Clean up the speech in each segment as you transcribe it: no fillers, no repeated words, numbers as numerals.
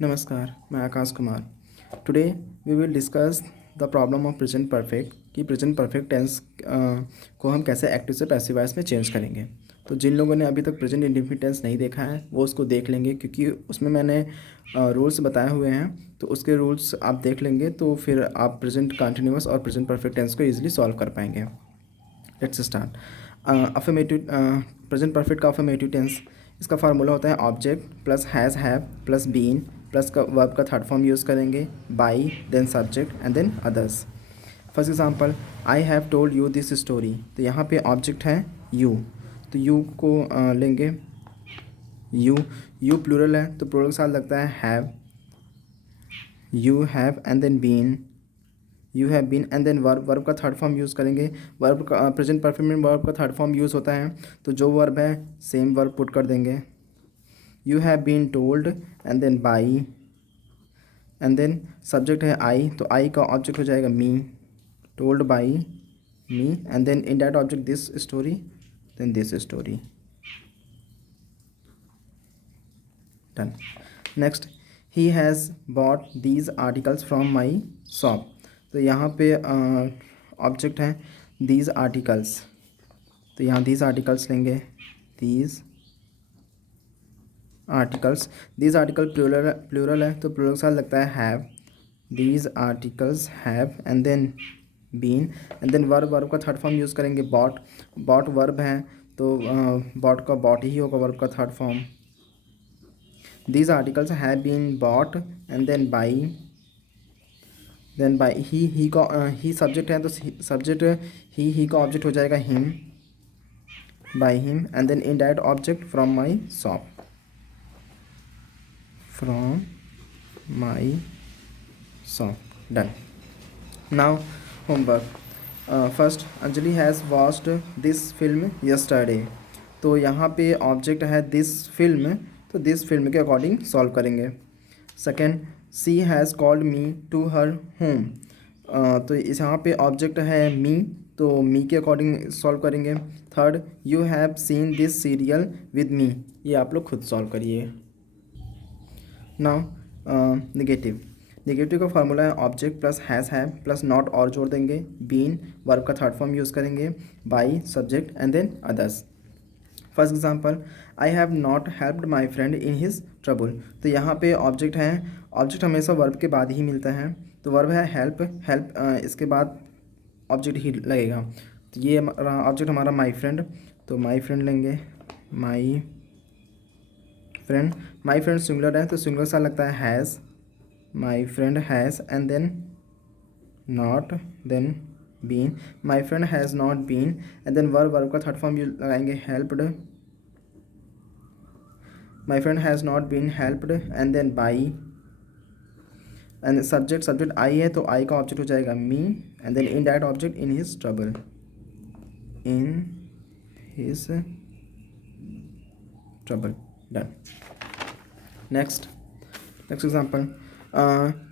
नमस्कार, मैं Akash Kumar. Today we will discuss the problem of present perfect कि प्रेजेंट परफेक्ट टेंस को हम कैसे एक्टिव से पैसिव वॉइस में चेंज करेंगे। तो जिन लोगों ने अभी तक प्रेजेंट इंडेफिनिट टेंस नहीं देखा है वो उसको देख लेंगे, क्योंकि उसमें मैंने रूल्स बताए हुए हैं। तो उसके रूल्स आप देख लेंगे तो फिर आप प्रेजेंट कंटिन्यूअस और प्रेजेंट परफेक्ट टेंस को ईजिली सॉल्व कर पाएंगे। Let's start. Affirmative present perfect का अफर्मेटिव टेंस, इसका फार्मूला होता है object plus has have plus been plus का वर्ब का थर्ड फॉर्म यूज़ करेंगे, by then subject and then others. First example, I have told you this story. तो यहाँ पे ऑब्जेक्ट है यू, तो यू को लेंगे। यू प्लूरल है तो प्लूरल के साथ लगता है have. You have and then been, you have been and then verb का थर्ड फॉर्म यूज़ करेंगे। वर्ब का प्रेजेंट परफेक्ट में वर्ब का थर्ड फॉर्म यूज़ होता है, तो जो वर्ब है सेम वर्ब पुट कर देंगे। You have been told and then by and then subject है आई, तो आई का ऑब्जेक्ट हो जाएगा me, told by me and then indirect object this story, then this story. Done. Next, he has bought these articles from my shop. तो यहाँ पे object है these articles, तो यहाँ दीज आर्टिकल्स लेंगे। दीज आर्टिकल्स प्लूरल है तो plural के साथ लगता है have. These articles have and then been and then verb का थर्ड फॉर्म यूज़ करेंगे बॉट। बॉट वर्ब है तो बॉट का बॉट ही होगा वर्ब का third form. These articles have been bought and then by, then by he का ही सब्जेक्ट है तो सब्जेक्ट ही का ऑब्जेक्ट हो जाएगा him, by him and then indirect object from my shop, from my shop. Done. Now homework. First, Anjali has watched this film yesterday. तो यहाँ पे ऑब्जेक्ट है दिस फिल्म, तो दिस फिल्म के अकॉर्डिंग सॉल्व करेंगे। Second, she has called me to her home. तो इस यहाँ पे ऑब्जेक्ट है मी, तो मी के अकॉर्डिंग सॉल्व करेंगे। Third, you have seen this serial with me. ये आप लोग खुद सॉल्व करिए। नाउ नेगेटिव का फार्मूला है object plus has have plus not और जोड़ देंगे, बीन वर्ब का थर्ड फॉर्म यूज़ करेंगे, by subject and then others. First example, I have not helped my friend in his trouble. तो यहाँ पे ऑब्जेक्ट है, ऑब्जेक्ट हमेशा वर्ब के बाद ही मिलता है, तो वर्ब है हेल्प, इसके बाद ऑब्जेक्ट ही लगेगा। तो ये ऑब्जेक्ट हमारा माई फ्रेंड, तो माई फ्रेंड लेंगे। माई फ्रेंड सिंगुलर है तो सिंगुलर सा लगता है has, my friend has and then not, then been, my friend has not been and then verb का थर्ड फॉर्म लगाएंगे helped, my friend has not been helped and then by and subject I है तो I का object हो जाएगा me and then indirect object in his trouble, in his trouble. Done. Next example,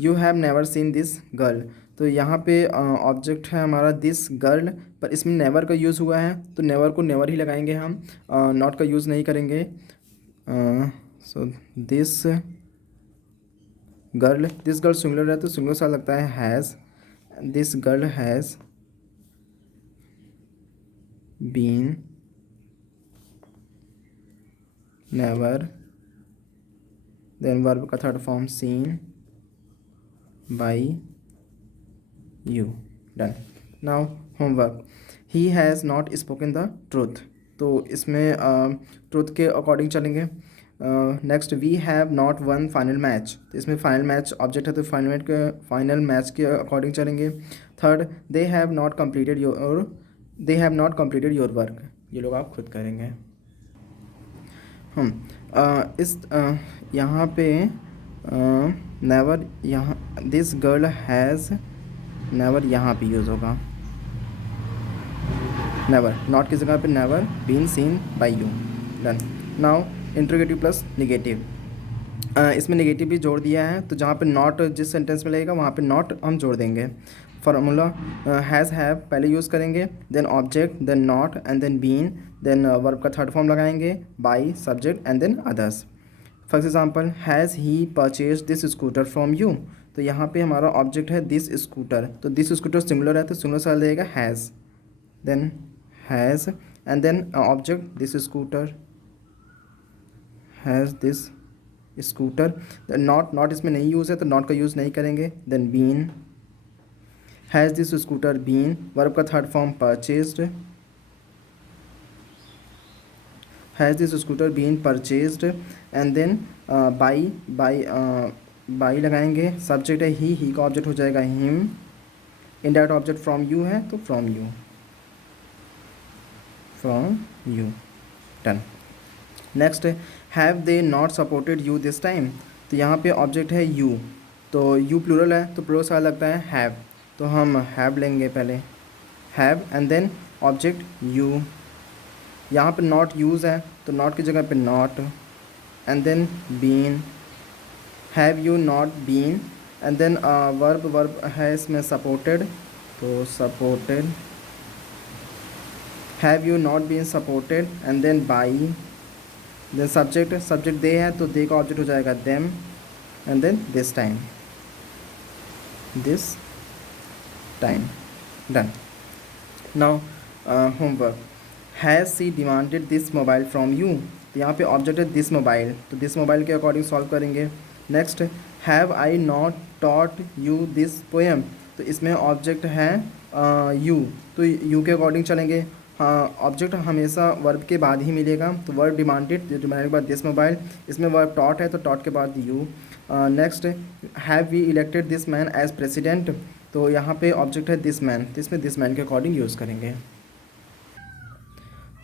you have never seen this girl. तो यहाँ पे object है हमारा दिस गर्ल, पर इसमें नेवर का यूज़ हुआ है तो नेवर को नेवर ही लगाएंगे हम, नॉट का यूज़ नहीं करेंगे। सो दिस गर्ल सिंगुलर है तो सिंगुलर सा लगता है has, this girl has been never, then verb का third form seen by you. Done. Now homework, he has not spoken the truth. तो इसमें ट्रूथ के अकॉर्डिंग चलेंगे। Next, we have not won final match. तो इसमें final match object है तो final match के अकॉर्डिंग चलेंगे। Third, they have not completed your work. ये लोग आप खुद करेंगे। यहाँ पे नेवर, यहाँ दिस गर्ल हैज़, नेवर यहाँ पे यूज़ होगा, नेवर, नॉट की जगह पे never been seen by you. Done. Now interrogative plus negative, इसमें निगेटिव भी जोड़ दिया है, तो जहाँ पे नॉट जिस सेंटेंस में लगेगा वहाँ पे नॉट हम जोड़ देंगे। फार्मूला हैज़ हैव पहले यूज़ करेंगे, then object, then not and then been, then verb का थर्ड फॉर्म लगाएंगे, by subject and then others. For example has he purchase this scooter from you, तो यहाँ पे हमारा ऑब्जेक्ट है दिस स्कूटर, तो दिस स्कूटर सिंगुलर है तो सिंगुलर साल देगा has, then has and then object this scooter, has this scooter. Not इसमें नहीं यूज़ है तो नॉट का यूज़ नहीं करेंगे। Then been, has this scooter been, verb का third form purchased, has this scooter been purchased and then by लगाएंगे, subject है ही का ऑब्जेक्ट हो जाएगा him, indirect object from you है तो from you, done. Next, have they not supported you this time, तो यहाँ पे ऑब्जेक्ट है यू, तो यू प्लूरल है तो प्लूरल सारा लगता है हैव, तो हम हैव लेंगे पहले, have and then object you. यहाँ पे नॉट यूज़ है तो नॉट की जगह पे not and then been, have you not been and then verb है इसमें सपोर्टेड, तो supported, have you not been supported and then by, then subject they है तो दे का ऑब्जेक्ट हो जाएगा them and then this time, done. Now homework, has she demanded this mobile from you, तो यहाँ पे ऑब्जेक्ट है दिस मोबाइल, तो दिस मोबाइल के अकॉर्डिंग सॉल्व करेंगे। Next, have I not taught you this poem, तो इसमें ऑब्जेक्ट है यू, तो यू के अकॉर्डिंग चलेंगे। हाँ, ऑब्जेक्ट हमेशा वर्ब के बाद ही मिलेगा, तो वर्ब डिमांडेड, डिमांडेड के बाद दिस मोबाइल, इसमें वर्ब टॉट है तो टॉट के बाद you. Next, have we elected this man as president, तो यहाँ पे ऑब्जेक्ट है दिस मैन, तो इसमें दिस मैन के अकॉर्डिंग यूज़ करेंगे।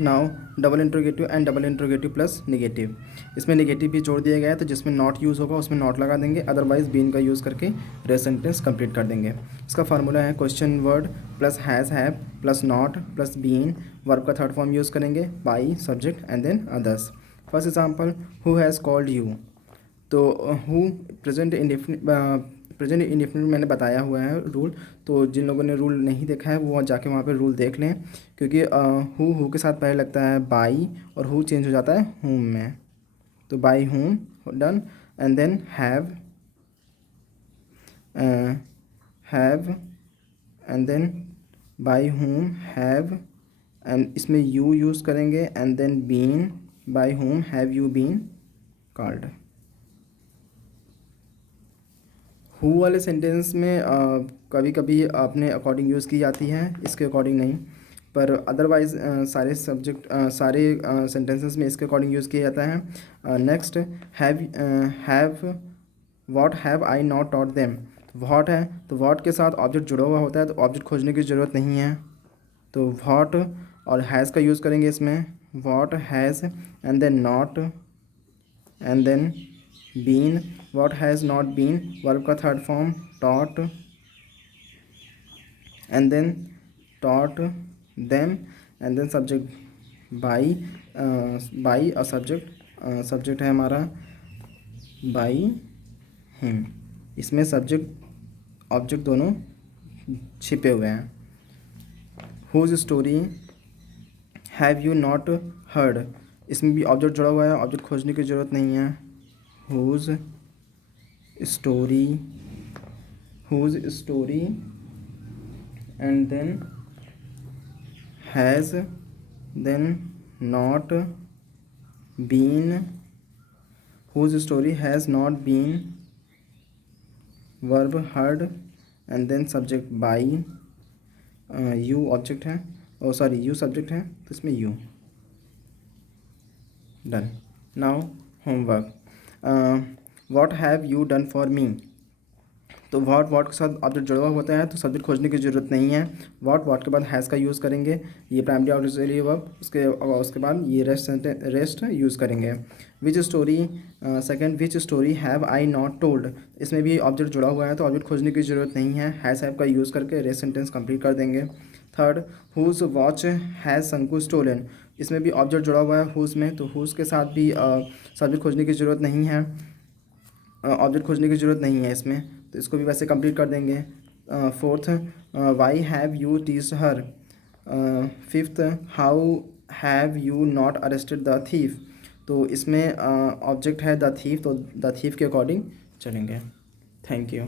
Now double interrogative and double interrogative plus negative, इसमें निगेटिव भी जोड़ दिया गया है, तो जिसमें नॉट यूज़ होगा उसमें नॉट लगा देंगे, अदरवाइज बीन का यूज़ करके रेस्ट सेंटेंस कंप्लीट कर देंगे। इसका फार्मूला है question word plus has have plus not plus been, verb का थर्ड फॉर्म यूज़ करेंगे, by subject and then others. First example, who has called you, तो who present indefinite मैंने बताया हुआ है रूल, तो जिन लोगों ने रूल नहीं देखा है वो जाके वहाँ पे रूल देख लें, क्योंकि हु के साथ पहले लगता है बाई और हु चेंज हो जाता है हुम में, तो by whom, done and then have and then by whom have, and इसमें यू यूज़ करेंगे and then been, by whom have you been called. Who वाले सेंटेंस में कभी कभी अपने अकॉर्डिंग यूज़ की जाती है, इसके अकॉर्डिंग नहीं, पर अदरवाइज़ सारे सेंटेंसेस में इसके अकॉर्डिंग यूज़ किया जाता है। Next, have what have I not taught them, what है तो व्हाट के साथ ऑब्जेक्ट जुड़ा हुआ होता है, तो ऑब्जेक्ट खोजने की ज़रूरत नहीं है, तो व्हाट और हैज़ का यूज़ करेंगे इसमें, what has and then not and then been, what has not been, verb का third form taught and then taught them and then subject by और सब्जेक्ट है हमारा by him, इसमें सब्जेक्ट ऑब्जेक्ट दोनों छिपे हुए हैं। whose story have you not heard, इसमें भी ऑब्जेक्ट जुड़ा हुआ है, ऑब्जेक्ट खोजने की ज़रूरत नहीं है, whose story and then has then not been, whose story has not been, verb heard and then subject by, you object है, ओ सॉरी यू सब्जेक्ट है तो इसमें you, done. Now homework, what have you done for me, तो what के साथ object जुड़ा हुआ होता है तो सब्जेक्ट खोजने की ज़रूरत नहीं है, व्हाट के बाद हैज़ का यूज़ करेंगे, ये प्राइमरी ऑक्सिलरी वर्ब, उसके बाद ये रेस्ट यूज़ करेंगे। Which story, second, which story have I not told, इसमें भी ऑब्जेक्ट जुड़ा हुआ है तो ऑब्जेक्ट खोजने की ज़रूरत नहीं है, हैज़ हैव का यूज़ करके रेस्ट सेंटेंस कंप्लीट कर देंगे। थर्ड, हुज वॉच हैज़ संकु स्टोलन, इसमें भी ऑब्जेक्ट जुड़ा हुआ है हुज में, तो हुज के साथ भी सब्जेक्ट खोजने की ज़रूरत नहीं है, ऑब्जेक्ट खोजने की ज़रूरत नहीं है इसमें, तो इसको भी वैसे कंप्लीट कर देंगे। Fourth, why have you teased her, fifth, how have you not arrested the thief, तो इसमें ऑब्जेक्ट है द थीफ, तो द थीफ के अकॉर्डिंग चलेंगे। Thank you.